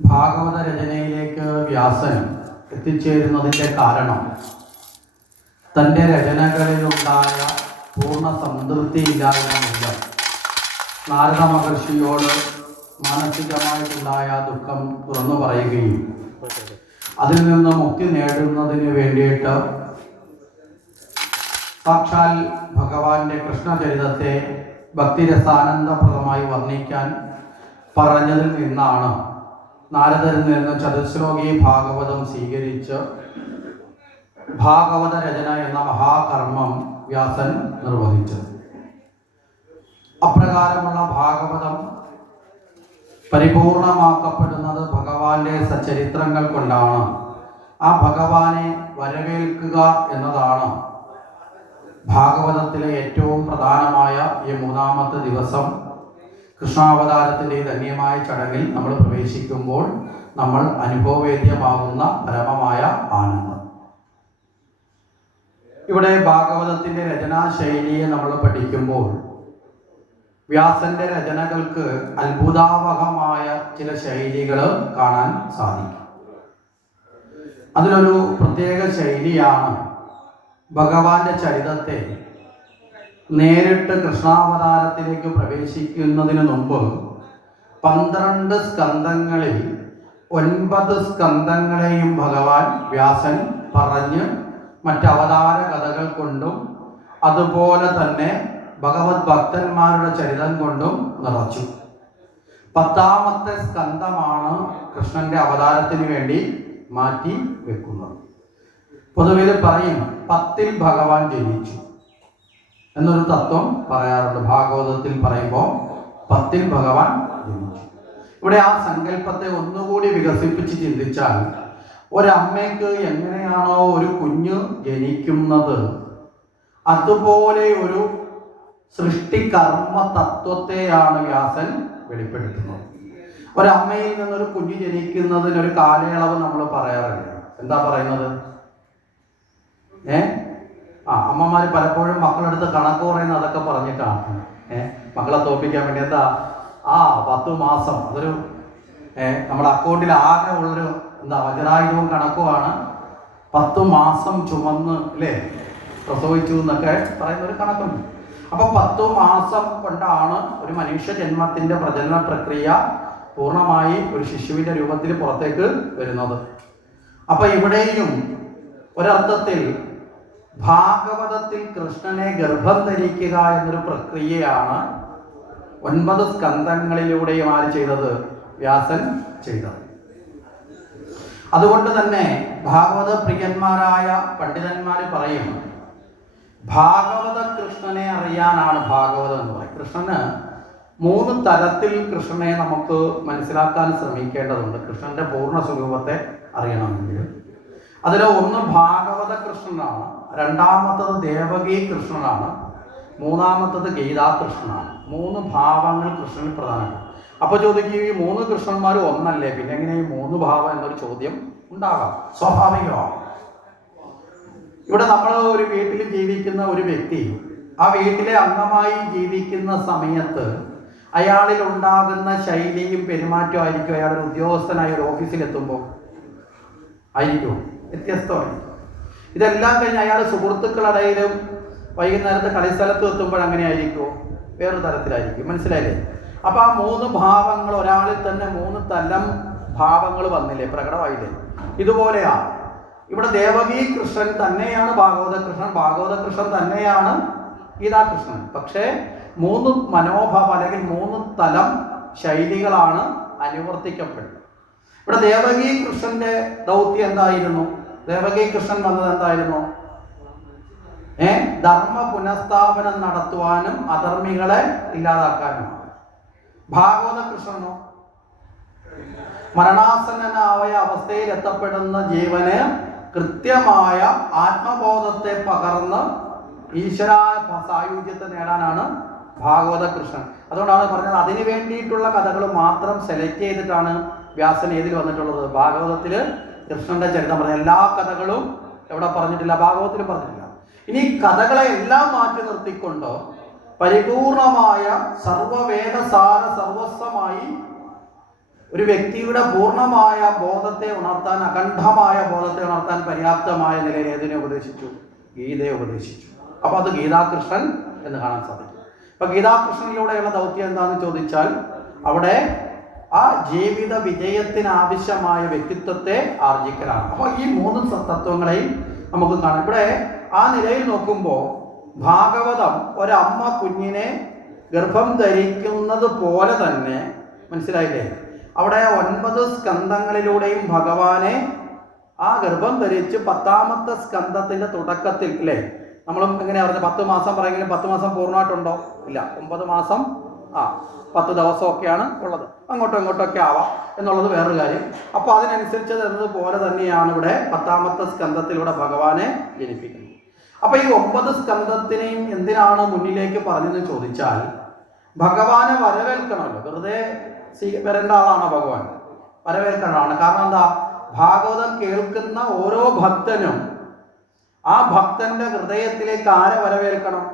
ഭാഗവത രചനയിലേക്ക് വ്യാസൻ എത്തിച്ചേരുന്നതിന്റെ കാരണം. തന്റെ രചനകളിലുണ്ടായ പൂർണ സംതൃപ്തിയില്ലായ്മ മൂലം നാരദ മഹർഷിയോട് മാനസികമായിട്ടുണ്ടായ ദുഃഖം തുറന്നു പറയുകയും അതിൽ നിന്ന് മുക്തി നേടുന്നതിന് വേണ്ടിയിട്ട് സാക്ഷാൽ ഭഗവാന്റെ കൃഷ്ണചരിതത്തെ ഭക്തിരസാനന്ദപ്രദമായി വർണിക്കാൻ പറഞ്ഞതിൽ നിന്നാണ് നാരദരിൽ നിന്ന് ചതുശ്ലോകി ഭാഗവതം സ്വീകരിച്ച് ഭാഗവത രചന എന്ന മഹാകർമ്മം വ്യാസൻ നിർവഹിച്ചത് അപ്രകാരമുള്ള ഭാഗവതം പരിപൂർണമാക്കപ്പെടുന്നത് ഭഗവാന്റെ സച്ചരിത്രങ്ങൾ കൊണ്ടാണ്. ആ ഭഗവാനെ വരവേൽക്കുക എന്നതാണ് ഭാഗവതത്തിലെ ഏറ്റവും പ്രധാനമായ ഈ മൂന്നാമത്തെ ദിവസം. കൃഷ്ണാവതാരത്തിന്റെ ധന്യമായ ചടങ്ങിൽ നമ്മൾ പ്രവേശിക്കുമ്പോൾ നമ്മൾ അനുഭവവേദ്യമാകുന്ന പരമമായ ആനന്ദം. ഇവിടെ ഭാഗവതത്തിന്റെ രചനാശൈലിയെ നമ്മൾ പഠിക്കുമ്പോൾ വ്യാസന്റെ രചനകൾക്ക് അത്ഭുതാവഹമായ ചില ശൈലികൾ കാണാൻ സാധിക്കും. അതിലൊരു പ്രത്യേക ശൈലിയാണ് ഭഗവാന്റെ ചരിതത്തെ നേരിട്ട് കൃഷ്ണാവതാരത്തിലേക്ക് പ്രവേശിക്കുന്നതിന് മുമ്പ് പന്ത്രണ്ട് സ്കന്ധങ്ങളിൽ ഒൻപത് സ്കന്ധങ്ങളെയും ഭഗവാൻ വ്യാസൻ പറഞ്ഞ് മറ്റവതാര കഥകൾ കൊണ്ടും അതുപോലെ തന്നെ ഭഗവത് ഭക്തന്മാരുടെ ചരിതം കൊണ്ടും നിറച്ചു. പത്താമത്തെ സ്കന്ധമാണ് കൃഷ്ണന്റെ അവതാരത്തിന് വേണ്ടി മാറ്റി വെക്കുന്നത്. പൊതുവിൽ പറയും പത്തിൽ ഭഗവാൻ ജനിച്ചു. എന്നൊരു തത്വം പറയാറുണ്ട്. ഭാഗവതത്തിൽ പറയുമ്പോൾ പത്തിൽ ഭഗവാൻ ജനിച്ചു. ഇവിടെ ആ സങ്കല്പത്തെ ഒന്നുകൂടി വികസിപ്പിച്ച് ചിന്തിച്ചാൽ ഒരമ്മയ്ക്ക് എങ്ങനെയാണോ ഒരു കുഞ്ഞ് ജനിക്കുന്നത് അതുപോലെ ഒരു സൃഷ്ടികർമ്മ തത്വത്തെയാണ് വ്യാസൻ വെളിപ്പെടുത്തുന്നത്. ഒരമ്മയിൽ നിന്നൊരു കുഞ്ഞ് ജനിക്കുന്നതിനൊരു കാലയളവ് നമ്മൾ പറയാറില്ല. എന്താ പറയുന്നത്? ഏ? ആ അമ്മമാർ പലപ്പോഴും മക്കളെടുത്ത് കണക്ക് പറയുന്നത് അതൊക്കെ പറഞ്ഞിട്ടാണ് ഏ മക്കളെ തോപ്പിക്കാൻ വേണ്ടി എന്താ? ആ പത്ത് മാസം അതൊരു ഏ നമ്മുടെ അക്കൗണ്ടിൽ ആകെ ഉള്ളൊരു എന്താ വജ്രായുധവും കണക്കുമാണ്. പത്ത് മാസം ചുമന്ന് അല്ലേ പ്രസവിച്ചു എന്നൊക്കെ പറയുന്ന ഒരു കണക്കുണ്ട്. അപ്പൊ പത്തു മാസം കൊണ്ടാണ് ഒരു മനുഷ്യ ജന്മത്തിന്റെ പ്രജനന പ്രക്രിയ പൂർണമായി ഒരു ശിശുവിന്റെ രൂപത്തിൽ പുറത്തേക്ക് വരുന്നത്. അപ്പൊ ഇവിടെയും ഒരർത്ഥത്തിൽ ഭാഗവതത്തിൽ കൃഷ്ണനെ ഗർഭം ധരിക്കുക എന്നൊരു പ്രക്രിയയാണ് ഒൻപത് സ്കന്ധങ്ങളിലൂടെയും ആര് ചെയ്തത്? വ്യാസൻ ചെയ്തത്. അതുകൊണ്ട് തന്നെ ഭാഗവത പ്രിയന്മാരായ പണ്ഡിതന്മാർ പറയും ഭാഗവത കൃഷ്ണനെ അറിയാനാണ് ഭാഗവതം എന്ന് പറയും. കൃഷ്ണന് മൂന്ന് തരത്തിൽ കൃഷ്ണനെ നമുക്ക് മനസ്സിലാക്കാൻ ശ്രമിക്കേണ്ടതുണ്ട്. കൃഷ്ണന്റെ പൂർണ സ്വരൂപത്തെ അറിയണമെങ്കിൽ. അതിൽ ഒന്ന് ഭാഗവത കൃഷ്ണനാണ്. രണ്ടാമത്തത് ദേവകി കൃഷ്ണനാണ്. മൂന്നാമത്തത് ഗീതാകൃഷ്ണനാണ് മൂന്ന് ഭാവങ്ങൾ കൃഷ്ണന് പ്രധാനമാണ്. അപ്പോൾ ചോദിക്കും ഈ മൂന്ന് കൃഷ്ണന്മാർ ഒന്നല്ലേ? പിന്നെ എങ്ങനെ ഈ മൂന്ന് ഭാവം എന്നൊരു ചോദ്യം ഉണ്ടാകാം. സ്വാഭാവികമാണ് ഇവിടെ നമ്മൾ ഒരു വീട്ടിൽ ജീവിക്കുന്ന ഒരു വ്യക്തി ആ വീട്ടിലെ അംഗമായി ജീവിക്കുന്ന സമയത്ത് അയാളിൽ ഉണ്ടാകുന്ന ശൈലിയും പെരുമാറ്റവും ആയിരിക്കും. അയാളൊരു ഉദ്യോഗസ്ഥനായ ഒരു ഓഫീസിൽ എത്തുമ്പോൾ ആയിരിക്കും. വ്യത്യസ്തമായിരിക്കും. ഇതെല്ലാം കഴിഞ്ഞ് അയാൾ സുഹൃത്തുക്കളിടയിലും വൈകുന്നേരത്തെ കളിസ്ഥലത്ത് എത്തുമ്പോൾ അങ്ങനെ ആയിരിക്കുമോ വേറൊരു തരത്തിലായിരിക്കും. മനസ്സിലായില്ലേ? അപ്പൊ ആ മൂന്ന് ഭാവങ്ങൾ ഒരാളിൽ തന്നെ മൂന്ന് തലം ഭാവങ്ങൾ വന്നില്ലേ? പ്രകടമായില്ലേ? ഇതുപോലെയാ. ഇവിടെ ദേവകി കൃഷ്ണൻ തന്നെയാണ് ഭാഗവത കൃഷ്ണൻ ഭാഗവത കൃഷ്ണൻ തന്നെയാണ് ഗീതാകൃഷ്ണൻ. പക്ഷേ മൂന്ന് മനോഭാവം അല്ലെങ്കിൽ മൂന്ന് തലം ശൈലികളാണ് അനുവർത്തിക്കപ്പെടുന്നത്. ഇവിടെ ദേവകി കൃഷ്ണന്റെ ദൗത്യം എന്തായിരുന്നു? ദേവകി കൃഷ്ണൻ വന്നത് എന്തായിരുന്നു? ഏ? ധർമ്മ പുനഃസ്ഥാപനം നടത്തുവാനും അധർമ്മികളെ ഇല്ലാതാക്കാനും. ഭാഗവത കൃഷ്ണനോ? മരണാസന്നനായ അവസ്ഥയിൽ എത്തപ്പെടുന്ന ജീവന് കൃത്യമായ ആത്മബോധത്തെ പകർന്ന് ഈശ്വര സായുജ്യത്തെ നേടാനാണ് ഭാഗവത കൃഷ്ണൻ. അതുകൊണ്ടാണ് പറഞ്ഞത് അതിനു വേണ്ടിയിട്ടുള്ള കഥകൾ മാത്രം സെലക്ട് ചെയ്തിട്ടാണ് വ്യാസൻ ഏതിൽ വന്നിട്ടുള്ളത്? ഭാഗവതത്തിൽ കൃഷ്ണന്റെ ചരിത്രം പറഞ്ഞ എല്ലാ കഥകളും എവിടെ പറഞ്ഞിട്ടില്ല ഭാഗവതത്തിൽ പറഞ്ഞിട്ടില്ല. ഇനി കഥകളെ എല്ലാം മാറ്റി നിർത്തിക്കൊണ്ടോ പരിപൂർണമായ സർവവേദസാര സർവസ്വമായി ഒരു വ്യക്തിയുടെ പൂർണമായ ബോധത്തെ ഉണർത്താൻ അഖണ്ഡമായ ബോധത്തെ ഉണർത്താൻ പര്യാപ്തമായ നിലയിൽ ഏതിനെ ഉപദേശിച്ചു? ഗീതയെ ഉപദേശിച്ചു. അപ്പോൾ അത് ഗീതാകൃഷ്ണൻ എന്ന് കാണാൻ സാധിക്കും. അപ്പൊ ഗീതാകൃഷ്ണനിലൂടെയുള്ള ദൗത്യം എന്താണെന്ന് ചോദിച്ചാൽ അവിടെ ആ ജീവിത വിജയത്തിന് ആവശ്യമായ വ്യക്തിത്വത്തെ ആർജിക്കലാണ്. അപ്പൊ ഈ മൂന്ന് തത്വങ്ങളെയും നമുക്ക് കാണാം. ഇവിടെ ആ നിലയിൽ നോക്കുമ്പോൾ ഭാഗവതം ഒരമ്മ കുഞ്ഞിനെ ഗർഭം ധരിക്കുന്നത് പോലെ തന്നെ മനസ്സിലായില്ലേ? അവിടെ ഒൻപത് സ്കന്ധങ്ങളിലൂടെയും ഭഗവാനെ ആ ഗർഭം ധരിച്ച് പത്താമത്തെ സ്കന്ധത്തിന്റെ തുടക്കത്തിൽ അല്ലേ നമ്മളും എങ്ങനെയാ പറഞ്ഞത്? പത്ത് മാസം പറയുമെങ്കിലും പത്ത് മാസം പൂർണമായിട്ടുണ്ടോ? ഇല്ല. ഒമ്പത് മാസം ആ പത്ത് ദിവസമൊക്കെയാണ് ഉള്ളത്. അങ്ങോട്ടും ഇങ്ങോട്ടൊക്കെ ആവാം എന്നുള്ളത് വേറൊരു കാര്യം. അപ്പോൾ അതിനനുസരിച്ച് എന്നതുപോലെ തന്നെയാണ് ഇവിടെ പത്താമത്തെ സ്കന്ധത്തിലൂടെ ഭഗവാനെ ജനിപ്പിക്കുന്നത്. അപ്പോൾ ഈ ഒമ്പത് സ്കന്ധത്തിനെയും എന്തിനാണ് മുന്നിലേക്ക് പറഞ്ഞതെന്ന് ചോദിച്ചാൽ ഭഗവാനെ വരവേൽക്കണമല്ലോ. വെറുതെ വരേണ്ട ആളാണ് ഭഗവാൻ? വരവേൽക്കേണ്ടതാണ്. കാരണം എന്താ? ഭാഗവതം കേൾക്കുന്ന ഓരോ ഭക്തനും ആ ഭക്തന്റെ ഹൃദയത്തിലേക്ക് ആരെ വരവേൽക്കണം?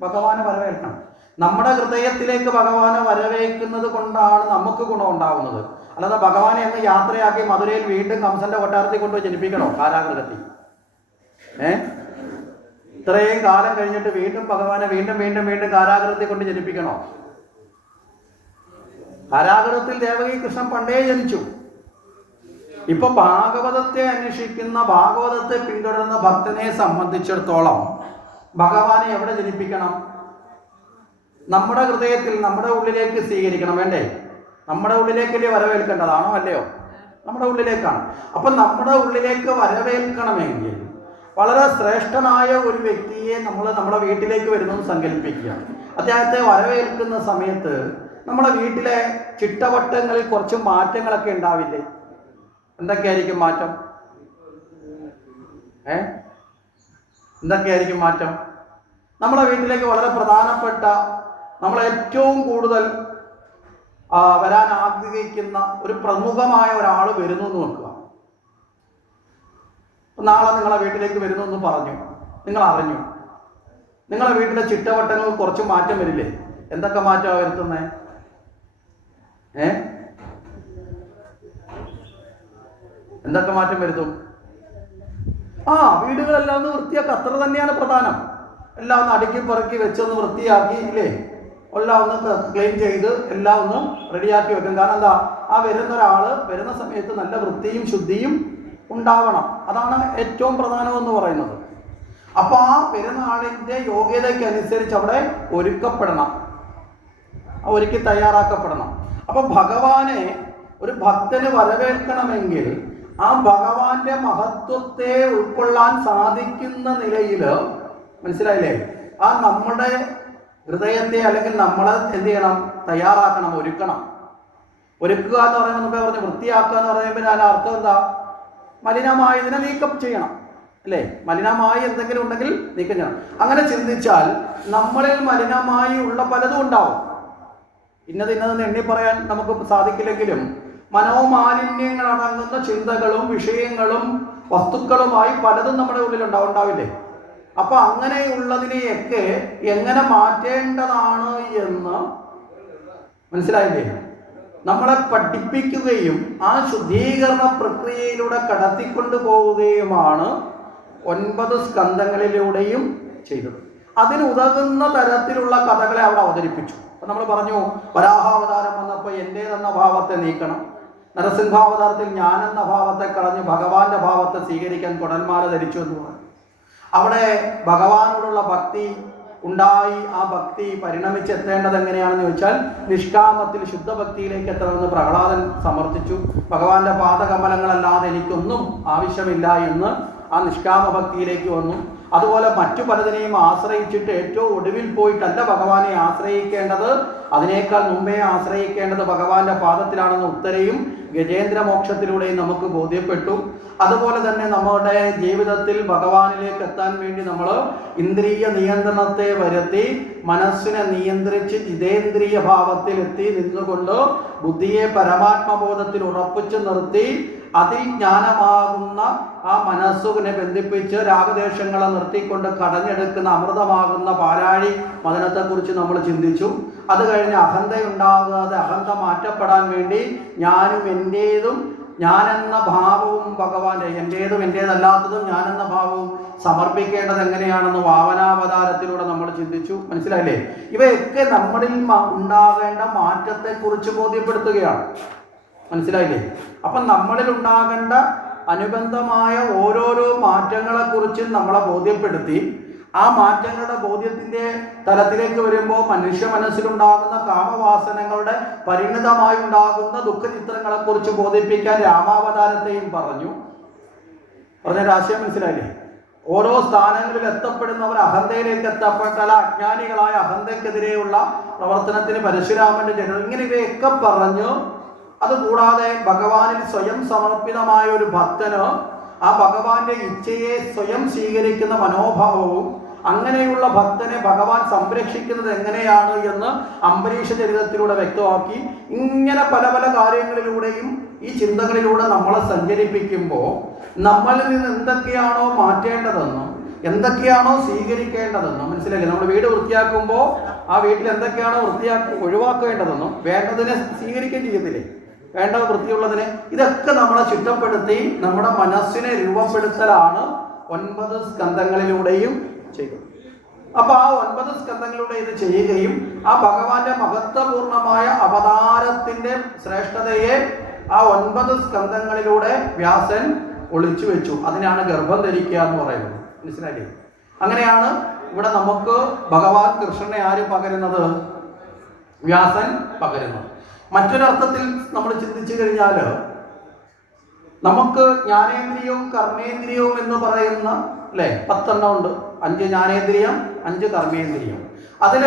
ഭഗവാനെ വരവേൽക്കണം. നമ്മുടെ ഹൃദയത്തിലേക്ക് ഭഗവാനെ വരവേൽക്കുന്നത് കൊണ്ടാണ് നമുക്ക് ഗുണം ഉണ്ടാവുന്നത്. അല്ലാതെ ഭഗവാനെ അങ്ങ് യാത്രയാക്കി മധുരയിൽ വീണ്ടും കംസന്റെ കൊട്ടാരത്തിൽ കൊണ്ടുപോയി ജനിപ്പിക്കണോ കാരാഗ്രഹത്തിൽ? ഏ? ഇത്രയും കാലം കഴിഞ്ഞിട്ട് വീണ്ടും ഭഗവാനെ വീണ്ടും വീണ്ടും വീണ്ടും കാരാഗ്രഹത്തിൽ കൊണ്ട് ജനിപ്പിക്കണോ? കാരാഗ്രഹത്തിൽ ദേവകി കൃഷ്ണൻ പണ്ടേ ജനിച്ചു. ഇപ്പൊ ഭാഗവതത്തെ അന്വേഷിക്കുന്ന ഭാഗവതത്തെ പിന്തുടരുന്ന ഭക്തനെ സംബന്ധിച്ചിടത്തോളം ഭഗവാനെ എവിടെ ജനിപ്പിക്കണം? നമ്മുടെ ഹൃദയത്തിൽ നമ്മുടെ ഉള്ളിലേക്ക് സ്വീകരിക്കണം വേണ്ടേ? നമ്മുടെ ഉള്ളിലേക്കല്ലേ വരവേൽക്കേണ്ടതാണോ അല്ലയോ? നമ്മുടെ ഉള്ളിലേക്കാണ്. അപ്പൊ നമ്മുടെ ഉള്ളിലേക്ക് വരവേൽക്കണമെങ്കിൽ വളരെ ശ്രേഷ്ഠനായ ഒരു വ്യക്തിയെ നമ്മൾ നമ്മുടെ വീട്ടിലേക്ക് വരുന്നത് സങ്കല്പിക്കുക. അദ്ദേഹത്തെ വരവേൽക്കുന്ന സമയത്ത് നമ്മുടെ വീട്ടിലെ ചിട്ടവട്ടങ്ങളിൽ കുറച്ച് മാറ്റങ്ങളൊക്കെ ഉണ്ടാവില്ലേ? എന്തൊക്കെയായിരിക്കും മാറ്റം? ഏ? എന്തൊക്കെയായിരിക്കും മാറ്റം? നമ്മുടെ വീട്ടിലേക്ക് വളരെ പ്രധാനപ്പെട്ട നമ്മൾ ഏറ്റവും കൂടുതൽ വരാൻ ആഗ്രഹിക്കുന്ന ഒരു പ്രമുഖമായ ഒരാൾ വരുന്നു എന്ന് നോക്കുക നാളെ നിങ്ങളെ വീട്ടിലേക്ക് വരുന്നു എന്ന് പറഞ്ഞു. നിങ്ങൾ അറിഞ്ഞു നിങ്ങളെ വീട്ടിലെ ചിട്ടവട്ടങ്ങൾ കുറച്ച് മാറ്റം വരില്ലേ? എന്തൊക്കെ മാറ്റമാണ് വരുത്തുന്നത് ഏ? എന്തൊക്കെ മാറ്റം വരുത്തും? ആ വീടുകളെല്ലാം ഒന്ന് വൃത്തിയാക്കുക. അത്ര തന്നെയാണ് പ്രധാനം. എല്ലാം ഒന്ന് അടുക്കി പറക്കി വെച്ചൊന്ന് വൃത്തിയാക്കി ഇല്ലേ? എല്ലാം ഒന്ന് ക്ലീൻ ചെയ്ത് എല്ലാം ഒന്ന് റെഡിയാക്കി വെക്കും കാരണം എന്താ? ആ വരുന്ന ഒരാൾ വരുന്ന സമയത്ത് നല്ല വൃത്തിയും ശുദ്ധിയും ഉണ്ടാവണം. അതാണ് ഏറ്റവും പ്രധാനമെന്ന് പറയുന്നത്. അപ്പൊ ആ വരുന്ന യോഗ്യതയ്ക്ക് അനുസരിച്ച് അവിടെ ഒരുക്കപ്പെടണം. ഒരുക്കി തയ്യാറാക്കപ്പെടണം. അപ്പൊ ഭഗവാനെ ഒരു ഭക്തന് വരവേൽക്കണമെങ്കിൽ ആ ഭഗവാന്റെ മഹത്വത്തെ ഉൾക്കൊള്ളാൻ സാധിക്കുന്ന നിലയിൽ മനസ്സിലായില്ലേ? ആ നമ്മുടെ ഹൃദയത്തെ അല്ലെങ്കിൽ നമ്മൾ എന്ത് ചെയ്യണം? തയ്യാറാക്കണം ഒരുക്കണം. ഒരുക്കുക എന്ന് പറയുമ്പോൾ മുമ്പേ പറഞ്ഞു വൃത്തിയാക്കുക എന്ന് പറയുമ്പോൾ അതിന്റെ അർത്ഥം എന്താ? മലിനമായതിനെ നീക്കം ചെയ്യണം. അല്ലേ? മലിനമായി എന്തെങ്കിലും ഉണ്ടെങ്കിൽ നീക്കം ചെയ്യണം. അങ്ങനെ ചിന്തിച്ചാൽ നമ്മളിൽ മലിനമായി ഉള്ള പലതും ഉണ്ടാവും. ഇന്നത് ഇന്നതെന്ന് എണ്ണി പറയാൻ നമുക്ക് സാധിക്കില്ലെങ്കിലും മനോമാലിന്യങ്ങൾ അടങ്ങുന്ന ചിന്തകളും വിഷയങ്ങളും വസ്തുക്കളുമായി പലതും നമ്മുടെ ഉള്ളിൽ ഉണ്ടാവും ഉണ്ടാവില്ലേ? അപ്പൊ അങ്ങനെയുള്ളതിനെയൊക്കെ എങ്ങനെ മാറ്റേണ്ടതാണ് എന്ന് മനസ്സിലായില്ലേ? നമ്മളെ പഠിപ്പിക്കുകയും ആ ശുദ്ധീകരണ പ്രക്രിയയിലൂടെ കടത്തിക്കൊണ്ടു പോവുകയുമാണ് ഒൻപത് സ്കന്ധങ്ങളിലൂടെയും ചെയ്തത്. അതിന് ഉതകുന്ന തരത്തിലുള്ള കഥകളെ അവിടെ അവതരിപ്പിച്ചു. അപ്പൊ നമ്മൾ പറഞ്ഞു വരാഹാവതാരം വന്നപ്പോൾ എന്റേതെന്ന ഭാവത്തെ നീക്കണം. നരസിംഹാവതാരത്തിൽ ഞാനെന്ന ഭാവത്തെ കളഞ്ഞ് ഭഗവാന്റെ ഭാവത്തെ സ്വീകരിക്കാൻ കുടന്മാരെ ധരിച്ചു എന്ന് പറഞ്ഞു. അവിടെ ഭഗവാനോടുള്ള ഭക്തി ഉണ്ടായി ആ ഭക്തി പരിണമിച്ചെത്തേണ്ടത് എങ്ങനെയാണെന്ന് ചോദിച്ചാൽ നിഷ്കാമത്തിൽ ശുദ്ധഭക്തിയിലേക്ക് എത്തണമെന്ന് പ്രഹ്ലാദൻ സമർത്ഥിച്ചു. ഭഗവാന്റെ പാദകമലങ്ങളല്ലാതെ എനിക്കൊന്നും ആവശ്യമില്ല എന്ന് ആ നിഷ്കാമ ഭക്തിയിലേക്ക് വന്നു. അതുപോലെ മറ്റു പലതിനെയും ആശ്രയിച്ചിട്ട് ഏറ്റവും ഒടുവിൽ പോയിട്ടല്ല ഭഗവാനെ ആശ്രയിക്കേണ്ടത്. അതിനേക്കാൾ മുമ്പേ ആശ്രയിക്കേണ്ടത് ഭഗവാന്റെ പാദത്തിലാണെന്ന് ഉത്തരയും ഗജേന്ദ്ര മോക്ഷത്തിലൂടെയും നമുക്ക് ബോധ്യപ്പെട്ടു. അതുപോലെ തന്നെ നമ്മുടെ ജീവിതത്തിൽ ഭഗവാനിലേക്ക് എത്താൻ വേണ്ടി നമ്മൾ ഇന്ദ്രിയ നിയന്ത്രണത്തെ വരുത്തി മനസ്സിനെ നിയന്ത്രിച്ച് ജിതേന്ദ്രിയ ഭാവത്തിൽ എത്തി നിന്നുകൊണ്ട് ബുദ്ധിയെ പരമാത്മബോധത്തിൽ ഉറപ്പിച്ചു നിർത്തി അതിൽ ജ്ഞാനമാകുന്ന ആ മനസ്സുവിനെ ബന്ധിപ്പിച്ച് രാഗദേശങ്ങളെ നിർത്തിക്കൊണ്ട് കടഞ്ഞെടുക്കുന്ന അമൃതമാകുന്ന പാലാഴി മദനത്തെക്കുറിച്ച് നമ്മൾ ചിന്തിച്ചു. അത് കഴിഞ്ഞ് അഹന്തയുണ്ടാകാതെ അഹന്ത മാറ്റപ്പെടാൻ വേണ്ടി ഞാനും എന്റേതും ഞാനെന്ന ഭാവവും ഭഗവാന്റെ എന്റേതും എന്റേതല്ലാത്തതും ഞാനെന്ന ഭാവവും സമർപ്പിക്കേണ്ടത് എങ്ങനെയാണെന്ന് വാവനാവതാരത്തിലൂടെ നമ്മൾ ചിന്തിച്ചു. മനസ്സിലായില്ലേ? ഇവയൊക്കെ നമ്മളിൽ ഉണ്ടാകേണ്ട മാറ്റത്തെക്കുറിച്ച് ബോധ്യപ്പെടുത്തുകയാണ്. മനസ്സിലായില്ലേ? അപ്പം നമ്മളിൽ ഉണ്ടാകേണ്ട അനുബന്ധമായ ഓരോരോ മാറ്റങ്ങളെക്കുറിച്ചും നമ്മളെ ബോധ്യപ്പെടുത്തി ആ മാറ്റങ്ങളുടെ ബോധ്യത്തിന്റെ തലത്തിലേക്ക് വരുമ്പോൾ മനുഷ്യ മനസ്സിലുണ്ടാകുന്ന കാമവാസനങ്ങളുടെ പരിണിതമായി ഉണ്ടാകുന്ന ദുഃഖചിത്രങ്ങളെ കുറിച്ച് ബോധിപ്പിക്കാൻ രാമാവതാരത്തെയും പറഞ്ഞു. പറഞ്ഞ ആശയം മനസ്സിലായില്ലേ? ഓരോ സ്ഥാനങ്ങളിൽ എത്തപ്പെടുന്നവർ അഹന്തയിലേക്ക് എത്തപ്പെട്ടാൽ അജ്ഞാനികളായ അഹന്തയ്ക്കെതിരെയുള്ള പ്രവർത്തനത്തിന് പരശുരാമന്റെ ജനം ഇങ്ങനെ ഇവയൊക്കെ പറഞ്ഞു. അതുകൂടാതെ ഭഗവാനിൽ സ്വയം സമർപ്പിതമായ ഒരു ഭക്തന് ആ ഭഗവാന്റെ ഇച്ഛയെ സ്വയം സ്വീകരിക്കുന്ന മനോഭാവവും അങ്ങനെയുള്ള ഭക്തനെ ഭഗവാൻ സംരക്ഷിക്കുന്നത് എങ്ങനെയാണ് എന്ന് അംബരീഷ ചരിതത്തിലൂടെ വ്യക്തമാക്കി. ഇങ്ങനെ പല പല കാര്യങ്ങളിലൂടെയും ഈ ചിന്തകളിലൂടെ നമ്മളെ സഞ്ചരിപ്പിക്കുമ്പോൾ നമ്മളിൽ നിന്ന് എന്തൊക്കെയാണോ മാറ്റേണ്ടതെന്നും എന്തൊക്കെയാണോ സ്വീകരിക്കേണ്ടതെന്നും മനസ്സിലാക്കി നമ്മൾ വീട് വൃത്തിയാക്കുമ്പോൾ ആ വീട്ടിൽ എന്തൊക്കെയാണോ വൃത്തിയാക്കി ഒഴിവാക്കേണ്ടതെന്നും വേണ്ടതിനെ സ്വീകരിക്കുകയും ചെയ്യത്തില്ലേ? വേണ്ട വൃത്തിയുള്ളതിനെ. ഇതൊക്കെ നമ്മളെ ചിട്ടപ്പെടുത്തി നമ്മുടെ മനസ്സിനെ രൂപപ്പെടുത്തലാണ് ഒൻപത് സ്കന്ധങ്ങളിലൂടെയും ചെയ്തത് അപ്പൊ ആ ഒൻപത് സ്കന്ധങ്ങളിലൂടെ ഇത് ചെയ്യുകയും ആ ഭഗവാന്റെ മഹത്വപൂർണമായ അവതാരത്തിന്റെ ശ്രേഷ്ഠതയെ ആ ഒൻപത് സ്കന്ധങ്ങളിലൂടെ വ്യാസൻ ഒളിച്ചു വെച്ചു. അതിനാണ് ഗർഭം ധരിക്കുക എന്ന് പറയുന്നത്. മനസ്സിലായില്ലേ? അങ്ങനെയാണ് ഇവിടെ നമുക്ക് ഭഗവാൻ കൃഷ്ണനെ ആര് പകരുന്നത്? വ്യാസൻ പകരുന്നത്. മറ്റൊരർത്ഥത്തിൽ നമ്മൾ ചിന്തിച്ചു കഴിഞ്ഞാൽ നമുക്ക് ജ്ഞാനേന്ദ്രിയവും കർമ്മേന്ദ്രിയവും എന്ന് പറയുന്ന അല്ലേ? പത്തെണ്ണം ഉണ്ട്. അഞ്ച് ജ്ഞാനേന്ദ്രിയം അഞ്ച് കർമ്മേന്ദ്രിയം. അതിൽ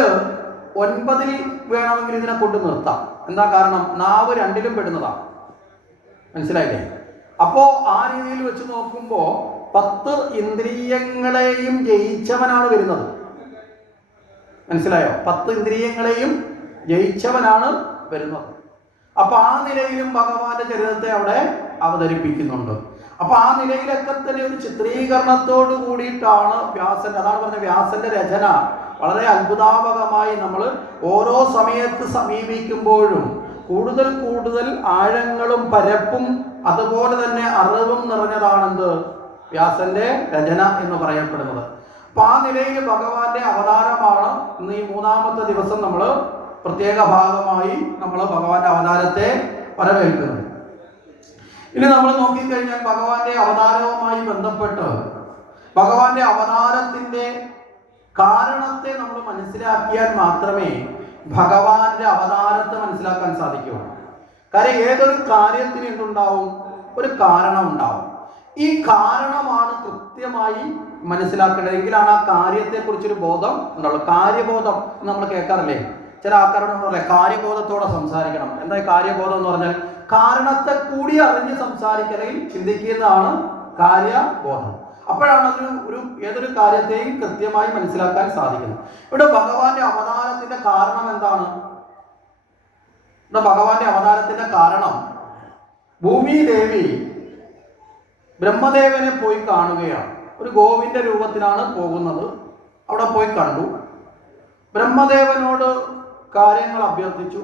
ഒൻപതിൽ വേണമെങ്കിൽ ഇതിനെ കൊണ്ട് നിർത്താം. എന്താ കാരണം? നാവ് രണ്ടിലും പെടുന്നതാണ് മനസ്സിലായില്ലേ? അപ്പോ ആ രീതിയിൽ വെച്ച് നോക്കുമ്പോൾ പത്ത് ഇന്ദ്രിയങ്ങളെയും ജയിച്ചവനാണ് വരുന്നത്. മനസ്സിലായോ? പത്ത് ഇന്ദ്രിയങ്ങളെയും ജയിച്ചവനാണ് വരുന്നത്. അപ്പൊ ആ നിലയിലും ഭഗവാന്റെ ചരിത്രത്തെ അവിടെ അവതരിപ്പിക്കുന്നുണ്ട്. അപ്പൊ ആ നിലയിലൊക്കെ തന്നെ ഒരു ചിത്രീകരണത്തോട് കൂടിയിട്ടാണ് വ്യാസൻ അതാണ് പറഞ്ഞ വ്യാസന്റെ രചന. വളരെ അത്ഭുതാപകമായി നമ്മൾ ഓരോ സമയത്ത് സമീപിക്കുമ്പോഴും കൂടുതൽ കൂടുതൽ ആഴങ്ങളും പരപ്പും അതുപോലെ തന്നെ അറിവും നിറഞ്ഞതാണെന്ത്? വ്യാസന്റെ രചന എന്ന് പറയപ്പെടുന്നത്. അപ്പൊ ആ നിലയിൽ ഭഗവാന്റെ അവതാരമാണ് ഇന്ന് ഈ മൂന്നാമത്തെ ദിവസം നമ്മൾ പ്രത്യേക ഭാഗമായി നമ്മൾ ഭഗവാന്റെ അവതാരത്തെ വരവേൽക്കുന്നത് ഇനി നമ്മൾ നോക്കിക്കഴിഞ്ഞാൽ ഭഗവാന്റെ അവതാരവുമായി ബന്ധപ്പെട്ട് ഭഗവാന്റെ അവതാരത്തിന്റെ കാരണത്തെ നമ്മൾ മനസ്സിലാക്കിയാൽ മാത്രമേ ഭഗവാന്റെ അവതാരത്തെ മനസ്സിലാക്കാൻ സാധിക്കൂ കാര്യം ഏതൊരു കാര്യത്തിന് എന്തുണ്ടാവും? ഒരു കാരണം ഉണ്ടാവും. ഈ കാരണമാണ് കൃത്യമായി മനസ്സിലാക്കേണ്ടത്. എങ്കിലാണ് ആ കാര്യത്തെക്കുറിച്ചൊരു ബോധം ഉണ്ടാവുള്ളൂ. കാര്യബോധം നമ്മൾ കേൾക്കാറില്ലേ? ചില ആൾക്കാരോട് നമ്മൾ പറയാം കാര്യബോധത്തോടെ സംസാരിക്കണം. എന്താ കാര്യബോധം എന്ന് പറഞ്ഞാൽ കാരണത്തെ കൂടി അറിഞ്ഞ് സംസാരിക്കണമെങ്കിൽ ചിന്തിക്കുന്നതാണ് കാര്യബോധം. അപ്പോഴാണ് അതൊരു ഒരു ഏതൊരു കാര്യത്തെയും കൃത്യമായി മനസ്സിലാക്കാൻ സാധിക്കുന്നത്. ഇവിടെ ഭഗവാന്റെ അവതാരത്തിന്റെ കാരണം എന്താണ്? ഇവിടെ ഭഗവാന്റെ അവതാരത്തിന്റെ കാരണം ഭൂമി ദേവി ബ്രഹ്മദേവനെ പോയി കാണുകയാണ്. ഒരു ഗോവിന്റെ രൂപത്തിലാണ് പോകുന്നത്. അവിടെ പോയി കണ്ടു. ബ്രഹ്മദേവനോട് കാര്യങ്ങൾ അഭ്യർത്ഥിച്ചു.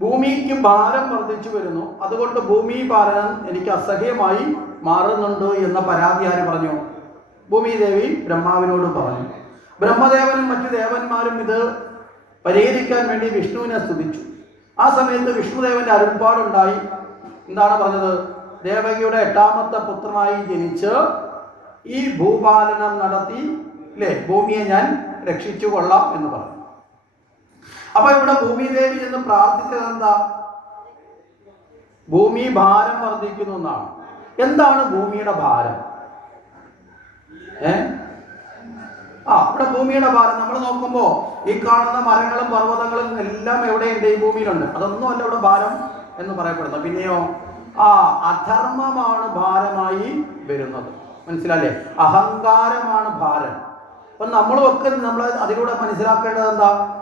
ഭൂമിക്ക് ഭാരം വർദ്ധിച്ചു വരുന്നു. അതുകൊണ്ട് ഭൂമി ഭാരം എനിക്ക് അസഹ്യമായി മാറുന്നുണ്ട് എന്ന പരാതി ആര് പറഞ്ഞു? ഭൂമി ദേവി ബ്രഹ്മാവിനോട് പറഞ്ഞു. ബ്രഹ്മദേവനും മറ്റു ദേവന്മാരും ഇത് പരിഹരിക്കാൻ വേണ്ടി വിഷ്ണുവിനെ സ്തുതിച്ചു. ആ സമയത്ത് വിഷ്ണുദേവന്റെ അരുൾപ്പാടുണ്ടായി. എന്താണ് പറഞ്ഞത്? ദേവകിയുടെ എട്ടാമത്തെ പുത്രനായി ജനിച്ച് ഈ ഭൂപാലനം നടത്തി അല്ലേ ഭൂമിയെ ഞാൻ രക്ഷിച്ചു കൊള്ളാം എന്ന് പറഞ്ഞു. അപ്പൊ ഇവിടെ ഭൂമി ദേവി എന്ന് പ്രാർത്ഥിച്ചത് എന്താ? ഭൂമി ഭാരം വർദ്ധിക്കുന്നു എന്നാണ്. എന്താണ് ഭൂമിയുടെ ഭാരം? ഏ? ആ ഇവിടെ ഭൂമിയുടെ ഭാരം. നമ്മൾ നോക്കുമ്പോ ഈ കാണുന്ന മരങ്ങളും പർവതങ്ങളും എല്ലാം എവിടെയുണ്ട്? ഈ ഭൂമിയിലുണ്ട്. അതൊന്നും അല്ല ഇവിടെ ഭാരം എന്ന് പറയപ്പെടുന്നത്. പിന്നെയോ ആ അധർമ്മമാണ് ഭാരമായി വരുന്നത്. മനസ്സിലല്ലേ അഹങ്കാരമാണ് ഭാരം. അപ്പൊ നമ്മളൊക്കെ നമ്മൾ അതിലൂടെ മനസ്സിലാക്കേണ്ടത് എന്താ?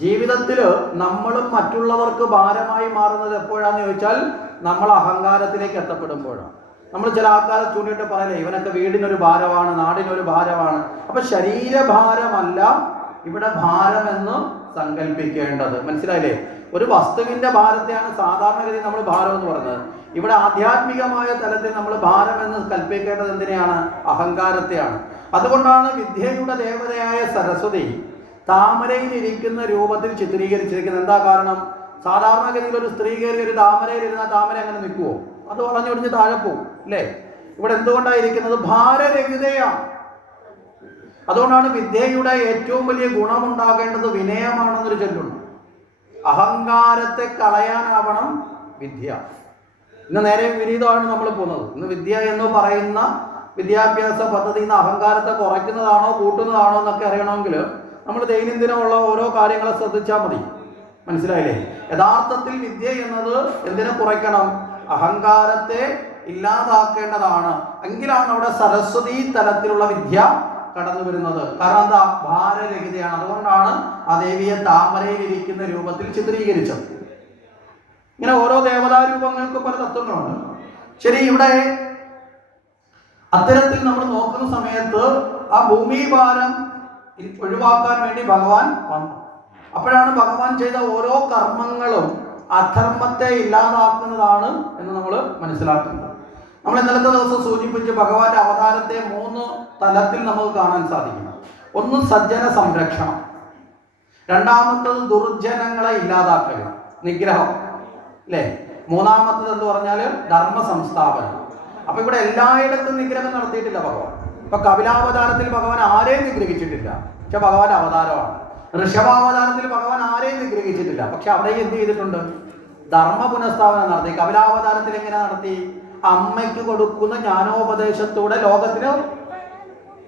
ജീവിതത്തിൽ നമ്മളും മറ്റുള്ളവർക്ക് ഭാരമായി മാറുന്നത് എപ്പോഴാന്ന് ചോദിച്ചാൽ നമ്മൾ അഹങ്കാരത്തിലേക്ക് എത്തപ്പെടുമ്പോഴാണ്. നമ്മൾ ചില ആൾക്കാരെ ചൂണ്ടിയിട്ട് പറയലേ ഇവനൊക്കെ വീടിനൊരു ഭാരമാണ് നാടിനൊരു ഭാരമാണ്. അപ്പൊ ശരീരഭാരമല്ല ഇവിടെ ഭാരമെന്ന് സങ്കല്പിക്കേണ്ടത് മനസ്സിലായില്ലേ? ഒരു വസ്തുവിന്റെ ഭാരത്തെയാണ് സാധാരണഗതി നമ്മൾ ഭാരം എന്ന് പറഞ്ഞത് ഇവിടെ ആധ്യാത്മികമായ തലത്തിൽ നമ്മൾ ഭാരം എന്ന് കൽപ്പിക്കേണ്ടത് എന്തിനെയാണ്? അഹങ്കാരത്തെയാണ്. അതുകൊണ്ടാണ് വിദ്യയുടെ ദേവതയായ സരസ്വതി താമരയിൽ ഇരിക്കുന്ന രൂപത്തിൽ ചിത്രീകരിച്ചിരിക്കുന്നത്. എന്താ കാരണം? സാധാരണഗതിയിൽ ഒരു സ്ത്രീ കയറി ഒരു താമരയിൽ ഇരുന്ന താമര അങ്ങനെ നിൽക്കുവോ? അത് വളഞ്ഞൊടിഞ്ഞ് താഴെ പോകും അല്ലേ? ഇവിടെ എന്തുകൊണ്ടായിരിക്കുന്നത് ഭാരരഹിതയാണ് അതുകൊണ്ടാണ് വിദ്യയുടെ ഏറ്റവും വലിയ ഗുണമുണ്ടാകേണ്ടത് വിനയമാണെന്നൊരു ചൊല്ലുണ്ട്. അഹങ്കാരത്തെ കളയാനാവണം വിദ്യ. ഇന്ന് നേരെ വിനീതമാണ് നമ്മൾ പോകുന്നത്. ഇന്ന് വിദ്യ എന്ന് പറയുന്ന വിദ്യാഭ്യാസ പദ്ധതി ഇന്ന് അഹങ്കാരത്തെ കുറയ്ക്കുന്നതാണോ കൂട്ടുന്നതാണോ എന്നൊക്കെ അറിയണമെങ്കിൽ നമ്മൾ ദൈനംദിനമുള്ള ഓരോ കാര്യങ്ങളെ ശ്രദ്ധിച്ചാൽ മതി. മനസ്സിലായില്ലേ? യഥാർത്ഥത്തിൽ വിദ്യ എന്നത് എന്തിനെ കുറയ്ക്കണം? അഹങ്കാരത്തെ ഇല്ലാതാക്കേണ്ടതാണ്. എങ്കിലാണ് അവിടെ സരസ്വതി തലത്തിലുള്ള വിദ്യ കടന്നു വരുന്നത്. കാരണം എന്താ? ഭാരരഹിതയാണ്. അതുകൊണ്ടാണ് ആ ദേവിയെ താമരയിൽ ഇരിക്കുന്ന രൂപത്തിൽ ചിത്രീകരിച്ചത്. ഇങ്ങനെ ഓരോ ദേവതാ രൂപങ്ങൾക്ക് പല തത്വങ്ങളുണ്ട്. ശരി ഇവിടെ അത്തരത്തിൽ നമ്മൾ നോക്കുന്ന സമയത്ത് ആ ഭൂമി ഭാരം ഒഴിവാക്കാൻ വേണ്ടി ഭഗവാൻ വന്നു. അപ്പോഴാണ് ഭഗവാൻ ചെയ്ത ഓരോ കർമ്മങ്ങളും അധർമ്മത്തെ ഇല്ലാതാക്കുന്നതാണ് എന്ന് നമ്മൾ മനസ്സിലാക്കുന്നത് നമ്മൾ ഇന്നലത്തെ ദിവസം സൂചിപ്പിച്ച് ഭഗവാന്റെ അവതാരത്തെ മൂന്ന് തലത്തിൽ നമുക്ക് കാണാൻ സാധിക്കും. ഒന്ന് സജ്ജന സംരക്ഷണം. രണ്ടാമത്തത് ദുർജനങ്ങളെ ഇല്ലാതാക്കുക. നിഗ്രഹം. അല്ലേ? മൂന്നാമത്തത് എന്ന് പറഞ്ഞാൽ ധർമ്മ സംസ്ഥാപനം അപ്പൊ ഇവിടെ എല്ലായിടത്തും നിഗ്രഹം നടത്തിയിട്ടില്ല ഭഗവാൻ. ഇപ്പൊ കപിലാവതാരത്തിൽ ഭഗവാൻ ആരെയും നിഗ്രഹിച്ചിട്ടില്ല. പക്ഷെ ഭഗവാൻ അവതാരമാണ്. ഋഷഭാവതാരത്തിൽ ഭഗവാൻ ആരെയും നിഗ്രഹിച്ചിട്ടില്ല. പക്ഷെ അവിടെ എന്ത് ചെയ്തിട്ടുണ്ട്? ധർമ്മ പുനഃസ്ഥാപനം നടത്തി. കപിലാവതാരത്തിൽ എങ്ങനെ നടത്തി? അമ്മയ്ക്ക് കൊടുക്കുന്ന ജ്ഞാനോപദേശത്തോടെ ലോകത്തിന്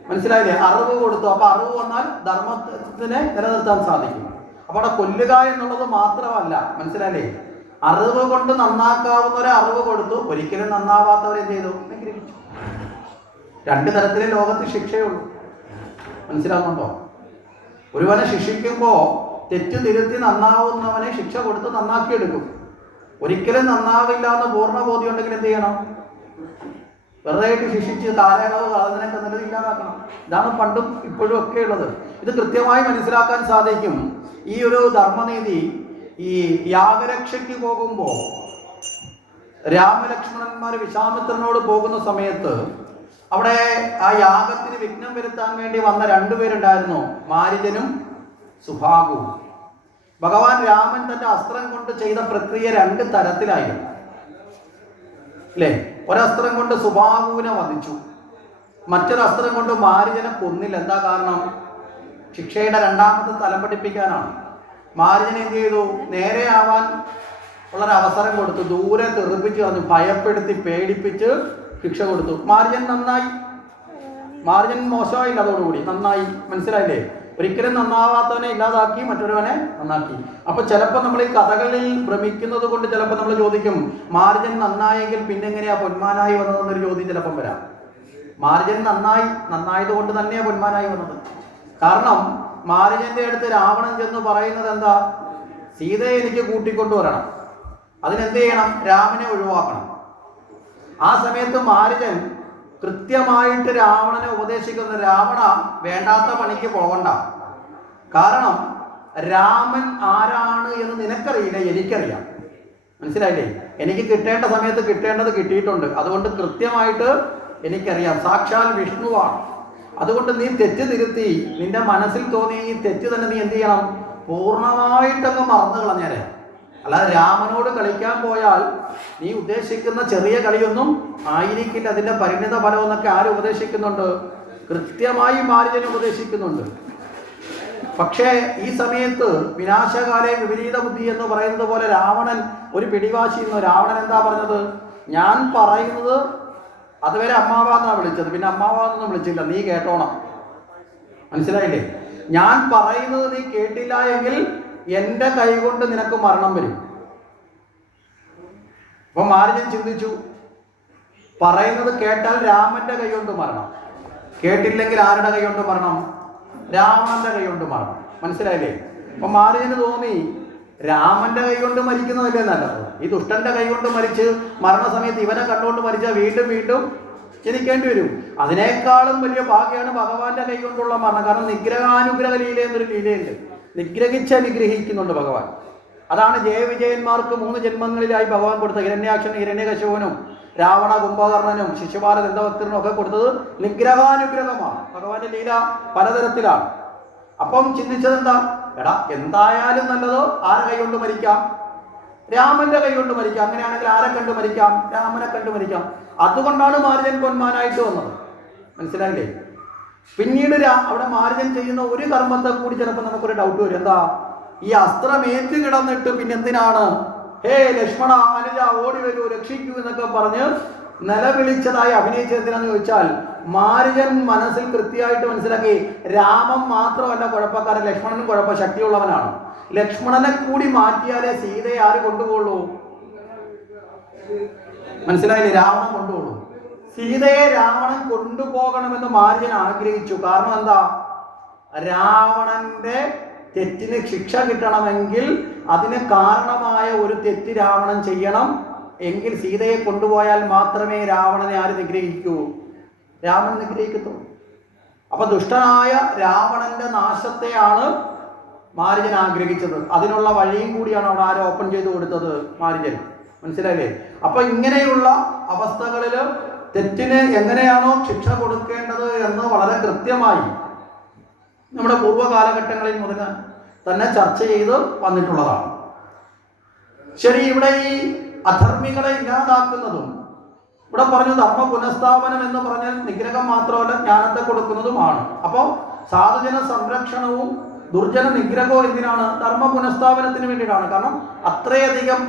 മനസ്സിലായില്ലേ? അറിവ് കൊടുത്തു. അപ്പൊ അറിവ് വന്നാൽ ധർമ്മത്തിനെ നിലനിർത്താൻ സാധിക്കും. അപ്പൊ അവിടെ കൊല്ലുക എന്നുള്ളത് മാത്രമല്ല. മനസ്സിലായില്ലേ? അറിവ് കൊണ്ട് നന്നാക്കാവുന്നവരെ അറിവ് കൊടുത്തു. ഒരിക്കലും നന്നാവാത്തവരെ ചെയ്തു? നിഗ്രഹിച്ചു. രണ്ട് തരത്തിലെ ലോകത്ത് ശിക്ഷയുള്ളൂ. മനസ്സിലാകുന്നുണ്ടോ ഒരുവനെ ശിക്ഷിക്കുമ്പോൾ തെറ്റ് തിരുത്തി നന്നാവുന്നവനെ ശിക്ഷ കൊടുത്ത് നന്നാക്കിയെടുക്കും. ഒരിക്കലും നന്നാവില്ല എന്ന് പൂർണബോധ്യം ഉണ്ടെങ്കിൽ എന്ത് ചെയ്യണം? വെറുതെ ശിക്ഷിച്ച് കാലയളവ് കളഞ്ഞതിനൊക്കെ നല്ലത് ഇല്ലാതാക്കണം. ഇതാണ് പണ്ടും ഇപ്പോഴും ഒക്കെ ഉള്ളത്. ഇത് കൃത്യമായി മനസ്സിലാക്കാൻ സാധിക്കും. ഈ ഒരു ധർമ്മനീതി ഈ യാഗരക്ഷയ്ക്ക് പോകുമ്പോൾ രാമലക്ഷ്മണന്മാർ വിശാമിത്രനോട് പോകുന്ന സമയത്ത് അവിടെ ആ യാഗത്തിന് വിഘ്നം വരുത്താൻ വേണ്ടി വന്ന രണ്ടുപേരുണ്ടായിരുന്നു മാരിജനും സുഭാഗുവും. ഭഗവാൻ രാമൻ തന്റെ അസ്ത്രം കൊണ്ട് ചെയ്ത പ്രക്രിയ രണ്ട് തരത്തിലായിരുന്നു. അല്ലേ ഒരസ്ത്രം കൊണ്ട് സുഭാഗുവിനെ വധിച്ചു. മറ്റൊരസ്ത്രം കൊണ്ട് മാരിജനെ കൊന്നില്ല. എന്താ കാരണം? ശിക്ഷയുടെ രണ്ടാമത്തെ തലം പഠിപ്പിക്കാനാണ്. മാരിജൻ എന്ത് ചെയ്തു? നേരെ ആവാൻ ഉള്ളൊരു അവസരം കൊടുത്തു. ദൂരെ തെറിപ്പിച്ച് കളഞ്ഞു. ഭയപ്പെടുത്തി പേടിപ്പിച്ച് ശിക്ഷ കൊടുത്തു. മാർജൻ നന്നായി. മാർജൻ മോശമായില്ല അതോടുകൂടി നന്നായി. മനസ്സിലായില്ലേ? ഒരിക്കലും നന്നാവാത്തവനെ ഇല്ലാതാക്കി മറ്റൊരുവനെ നന്നാക്കി. അപ്പൊ ചിലപ്പോൾ നമ്മൾ ഈ കഥകളിൽ ഭ്രമിക്കുന്നത് കൊണ്ട് ചിലപ്പോൾ നമ്മൾ ചോദിക്കും മാർജൻ നന്നായെങ്കിൽ പിന്നെ എങ്ങനെയാ പൊന്മാനായി വന്നതെന്നൊരു ചോദ്യം ചിലപ്പം വരാം. മാർജൻ നന്നായി. നന്നായത് കൊണ്ട് തന്നെയാ പൊന്മാനായി വന്നത്. കാരണം മാർജന്റെ അടുത്ത് രാവണൻ ചെന്ന് പറയുന്നത് എന്താ? സീതയെ എനിക്ക് കൂട്ടിക്കൊണ്ടുവരണം. അതിനെന്ത് ചെയ്യണം? രാമനെ ഒഴിവാക്കണം. ആ സമയത്ത് മാരുജൻ കൃത്യമായിട്ട് രാവണനെ ഉപദേശിക്കുന്ന രാവണ വേണ്ടാത്ത പണിക്ക് പോകണ്ട. കാരണം രാമൻ ആരാണ് എന്ന് നിനക്കറിയില്ല എനിക്കറിയാം. മനസ്സിലായില്ലേ? എനിക്ക് കിട്ടേണ്ട സമയത്ത് കിട്ടേണ്ടത് കിട്ടിയിട്ടുണ്ട്. അതുകൊണ്ട് കൃത്യമായിട്ട് എനിക്കറിയാം. സാക്ഷാൽ വിഷ്ണുവാണ്. അതുകൊണ്ട് നീ തെറ്റ് തിരുത്തി നിന്റെ മനസ്സിൽ തോന്നിയ ഈ തെറ്റ് തന്നെ നീ എന്ത് ചെയ്യണം? പൂർണമായിട്ടങ്ങ് മറന്നു കളഞ്ഞേരെ. അല്ലാതെ രാമനോട് കളിക്കാൻ പോയാൽ നീ ഉദ്ദേശിക്കുന്ന ചെറിയ കളിയൊന്നും ആയിരിക്കില്ല. അതിന്റെ പരിണിത ഫലം എന്നൊക്കെ ആര് ഉപദേശിക്കുന്നുണ്ട്? കൃത്യമായി മാലിന്യം ഉപദേശിക്കുന്നുണ്ട്. പക്ഷേ ഈ സമയത്ത് വിനാശകാലെ വിപരീത ബുദ്ധി എന്ന് പറയുന്നത് പോലെ രാവണൻ ഒരു പിടിവാശി രാവണൻ എന്താ പറഞ്ഞത്? ഞാൻ പറയുന്നത് അതുവരെ അമ്മാവാന്നാണ് വിളിച്ചത്. പിന്നെ അമ്മാവാന്നൊന്നും വിളിച്ചില്ല. നീ കേട്ടോണം. മനസ്സിലായില്ലേ? ഞാൻ പറയുന്നത് നീ കേട്ടില്ല എങ്കിൽ എന്റെ കൈകൊണ്ട് നിനക്ക് മരണം വരും. അപ്പൊ മാറി ഞാൻ ചിന്തിച്ചു. പറയുന്നത് കേട്ടാൽ രാമന്റെ കൈ കൊണ്ട് മരണം. കേട്ടില്ലെങ്കിൽ ആരുടെ കൈ കൊണ്ട് മരണം? രാമന്റെ കൈ കൊണ്ട് മരണം. മനസ്സിലായില്ലേ? അപ്പൊ മാറിയന് തോന്നി രാമന്റെ കൈ കൊണ്ട് മരിക്കുന്നതല്ലേ നല്ലത്? ഈ ദുഷ്ടന്റെ കൈ കൊണ്ട് മരിച്ച് മരണസമയത്ത് ഇവനെ കണ്ടുകൊണ്ട് മരിച്ചാൽ വീണ്ടും വീണ്ടും ജനിക്കേണ്ടി വരും. അതിനേക്കാളും വലിയ ഭാഗ്യമാണ് ഭഗവാന്റെ കൈ കൊണ്ടുള്ള മരണം. കാരണം നിഗ്രഹാനുഗ്രഹ ലീല എന്നൊരു ലീലയുണ്ട്. നിഗ്രഹിച്ച് അനുഗ്രഹിക്കുന്നുണ്ട് ഭഗവാൻ. അതാണ് ജയവിജയന്മാർക്ക് മൂന്ന് ജന്മങ്ങളിലായി ഭഗവാൻ കൊടുത്ത ഹിരണ്യാക്ഷൻ ഹിരണ്യകശുവനും രാവണ കുംഭകർണനും ശിശുപാല ദന്തഭക്തനും ഒക്കെ കൊടുത്തത് നിഗ്രഹാനുഗ്രഹമാണ്. ഭഗവാന്റെ ലീല പലതരത്തിലാണ്. അപ്പം ചിന്തിച്ചത് എന്താ എടാ എന്തായാലും നല്ലത്? ആരെ കൈ കൊണ്ട് മരിക്കാം? രാമന്റെ കൈ കൊണ്ട് മരിക്കാം. അങ്ങനെയാണെങ്കിൽ ആരെ കണ്ടു മരിക്കാം? രാമനെ കണ്ടു മരിക്കാം. അതുകൊണ്ടാണ് മാർജൻ പൊന്മാനായിട്ട് വന്നത്. മനസ്സിലായില്ലേ? പിന്നീട് അവിടെ മാരുജൻ ചെയ്യുന്ന ഒരു കർമ്മത്തെ കൂടി ചിലപ്പോൾ നമുക്കൊരു ഡൗട്ട് വരും. എന്താ? ഈ അസ്ത്രമേറ്റ് കിടന്നിട്ട് പിന്നെ എന്തിനാണ് ഹേ ലക്ഷ്മണ അനുജ ഓടി വരൂ രക്ഷിക്കൂ എന്നൊക്കെ പറഞ്ഞ് നിലവിളിച്ചതായി അഭിനയിച്ചതെന്തിനാന്ന് ചോദിച്ചാൽ മാരുജൻ മനസ്സിൽ കൃത്യമായിട്ട് മനസ്സിലാക്കി രാമൻ മാത്രമല്ല കുഴപ്പക്കാരൻ ലക്ഷ്മണനും കുഴപ്പ ശക്തിയുള്ളവനാണ്. ലക്ഷ്മണനെ കൂടി മാറ്റിയാലേ സീതയെ ആര് കൊണ്ടുപോകുള്ളൂ മനസ്സിലായില്ലേ? രാവണൻ കൊണ്ടുപോകുള്ളൂ സീതയെ രാവണൻ കൊണ്ടുപോകണമെന്ന് മാര്യൻ ആഗ്രഹിച്ചു. കാരണം എന്താ? രാവണന്റെ തെറ്റിന് ശിക്ഷ കിട്ടണമെങ്കിൽ അതിന് കാരണമായ ഒരു തെറ്റ് രാവണൻ ചെയ്യണം. എങ്കിൽ സീതയെ കൊണ്ടുപോയാൽ മാത്രമേ രാവണനെ ആര് നിഗ്രഹിക്കൂ? രാവണൻ നിഗ്രഹിക്കത്തുള്ളൂ. അപ്പൊ ദുഷ്ടനായ രാവണന്റെ നാശത്തെയാണ് മാരിജൻ ആഗ്രഹിച്ചത്. അതിനുള്ള വഴിയും കൂടിയാണ് അവിടെ ആരും ഓപ്പൺ ചെയ്ത് കൊടുത്തത് മാരിജൻ മനസ്സിലായില്ലേ? അപ്പൊ ഇങ്ങനെയുള്ള അവസ്ഥകളിൽ തെറ്റിന് എങ്ങനെയാണോ ശിക്ഷ കൊടുക്കേണ്ടത് എന്ന് വളരെ കൃത്യമായി നമ്മുടെ പൂർവ കാലഘട്ടങ്ങളിൽ മുതൽ തന്നെ ചർച്ച ചെയ്ത് വന്നിട്ടുള്ളതാണ്. ശരി ഇവിടെ ഈ അധർമ്മികളെ ഇല്ലാതാക്കുന്നതും ഇവിടെ പറഞ്ഞു ധർമ്മ പുനഃസ്ഥാപനം എന്ന് പറഞ്ഞാൽ നിഗ്രഹം മാത്രമല്ല ജ്ഞാനത്തെ കൊടുക്കുന്നതുമാണ്. അപ്പോൾ സാധുജന സംരക്ഷണവും ദുർജന നിഗ്രഹവും എന്തിനാണ്? ധർമ്മ പുനഃസ്ഥാപനത്തിന് വേണ്ടിയിട്ടാണ്. കാരണം അത്രയധികം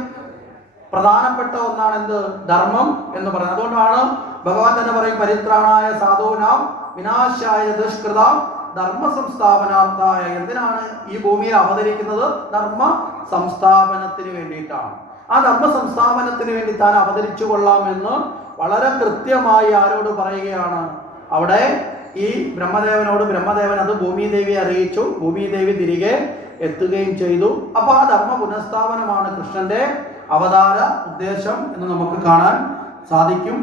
പ്രധാനപ്പെട്ട ഒന്നാണ് എന്ത്? ധർമ്മം എന്ന് പറയുന്നത്. അതുകൊണ്ടാണ് ഭഗവാൻ തന്നെ പറയും പരിത്രാണായ സാധൂനാം വിനാശായ ദുഷ്കൃതാം ധർമ്മ സംസ്ഥാപനാർത്ഥായ എന്തിനാണ് ഈ ഭൂമിയിൽ അവതരിക്കുന്നത്? ധർമ്മ സംസ്ഥാപനത്തിന് വേണ്ടിയിട്ടാണ്. ആ ധർമ്മ സംസ്ഥാപനത്തിന് വേണ്ടി താൻ അവതരിച്ചു കൊള്ളാമെന്ന് വളരെ കൃത്യമായി ആരോട് പറയുകയാണ്. അവിടെ ഈ ബ്രഹ്മദേവനോട് ബ്രഹ്മദേവൻ അത് ഭൂമിദേവിയെ അറിയിച്ചു. ഭൂമിദേവി തിരികെ എത്തുകയും ചെയ്തു. അപ്പോൾ ആ ധർമ്മ പുനഃസ്ഥാപനമാണ് കൃഷ്ണന്റെ അവതാര ഉദ്ദേശം എന്ന് നമുക്ക് കാണാൻ സാധിക്കും.